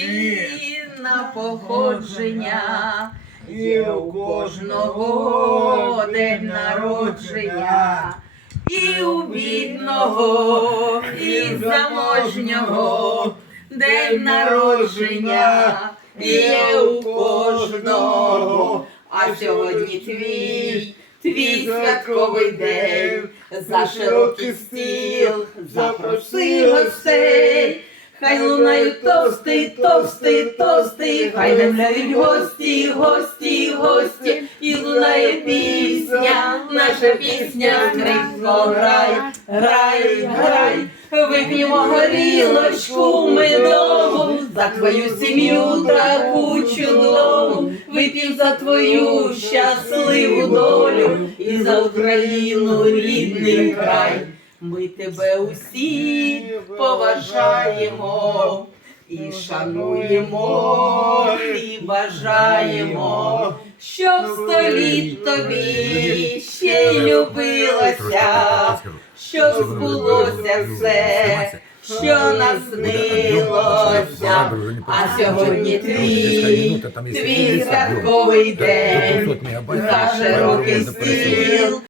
Батьківщина походження, є у кожного день народження, і у бідного, і заможнього день народження, є у кожного, а сьогодні твій. Твій святковий день. за широкий стіл, запроси гостей, хай лунають товстий, товстий, товстий, хай немляють гості, гості, гості, і лунає пісня, наша пісня, скрипко, грай, грай, грай, вип'ємо горілочку медову за твою сім'ю таку чудову, вип'ємо за твою щасливу долю і за Україну рідний край. Ми тебе усі поважаємо і шануємо, і бажаємо, щоб століт тобі ще й любилося, щоб збулося все, що наснилося. А сьогодні твій, твій святковий день за широкий стіл,